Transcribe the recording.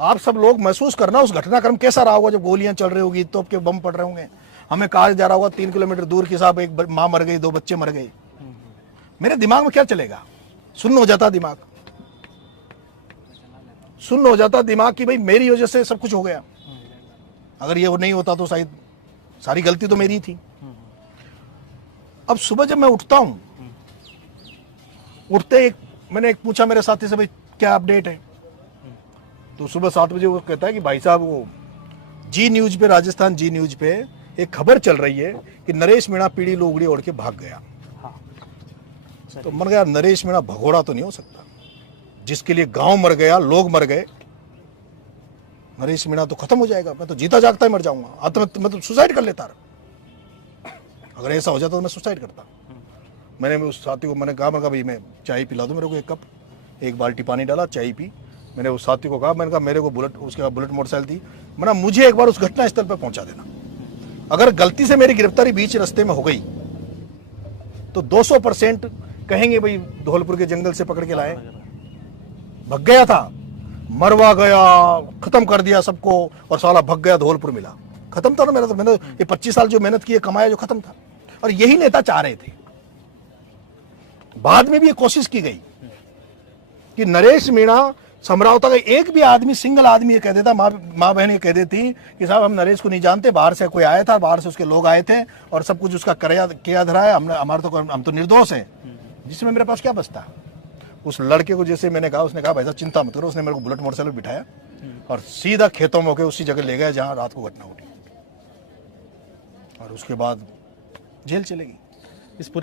आप सब लोग महसूस करना उस घटनाक्रम कैसा रहा होगा जब गोलियां चल रही होगी, तोप के बम पड़ रहे होंगे, हमें कहा जा रहा होगा 3 किलोमीटर दूर की साहब एक माँ मर गई, 2 बच्चे मर गए। मेरे दिमाग में क्या चलेगा? सुन्न हो जाता दिमाग, सुन्न हो जाता दिमाग कि भाई मेरी वजह से सब कुछ हो गया। अगर ये नहीं होता तो शायद सारी गलती तो मेरी थी। अब सुबह जब मैं उठता हूं, उठते मैंने पूछा मेरे साथी से, भाई क्या अपडेट है? तो सुबह 7 बजे वो कहता है कि भाई साहब वो जी न्यूज पे, राजस्थान जी न्यूज पे एक खबर चल रही है कि नरेश मीणा पीली लोगड़ी ओढ़ के भाग गया। तो मन गया नरेश मीणा भगोड़ा तो नहीं हो सकता, जिसके लिए गांव मर गया, लोग मर गए। नरेश मीणा तो खत्म हो जाएगा, मैं तो जीता जागता ही मर जाऊंगा, मैं तो सुसाइड कर लेता। अगर ऐसा हो जाता तो मैं सुसाइड करता। मैंने उस साथी को मैंने कहा भाई मैं चाय पिला दूं मेरे को, 1 कप, 1 बाल्टी पानी डाला, चाय पी। मैंने उस साथी को कहा, मैंने कहा मेरे को उसके बाद बुलेट मोटरसाइकिल थी, मैंने मुझे एक बार उस घटना स्थल पर पहुंचा देना। अगर गलती से मेरी गिरफ्तारी बीच रास्ते में हो गई तो 200% कहेंगे भाई धौलपुर के जंगल से पकड़ के लाए, भग गया था, मरवा गया, खत्म कर दिया सबको, और साला भग गया, धौलपुर मिला। खत्म था ना मेरा, तो मैंने ये 25 साल जो मेहनत की, कमाया, जो खत्म था। और यही नेता चाह रहे थे। बाद में भी ये कोशिश की गई कि नरेश मीणा समरावता का एक भी आदमी, सिंगल आदमी ये कह देता, माँ बहन ये कह देती कि साहब हम नरेश को नहीं जानते, बाहर से कोई आया था, बाहर से उसके लोग आए थे और सब कुछ उसका किया धरा है, हम तो निर्दोष हैं। जिसमें मेरे पास क्या बचता? उस लड़के को जैसे मैंने कहा, उसने कहा भाई साहब चिंता मत करो, उसने मेरे को बुलेट मोटरसाइकिल बिठाया और सीधा खेतों में होकर उसी जगह ले गए जहां रात को घटना हुई, और उसके बाद जेल चलेगी। इस पूरे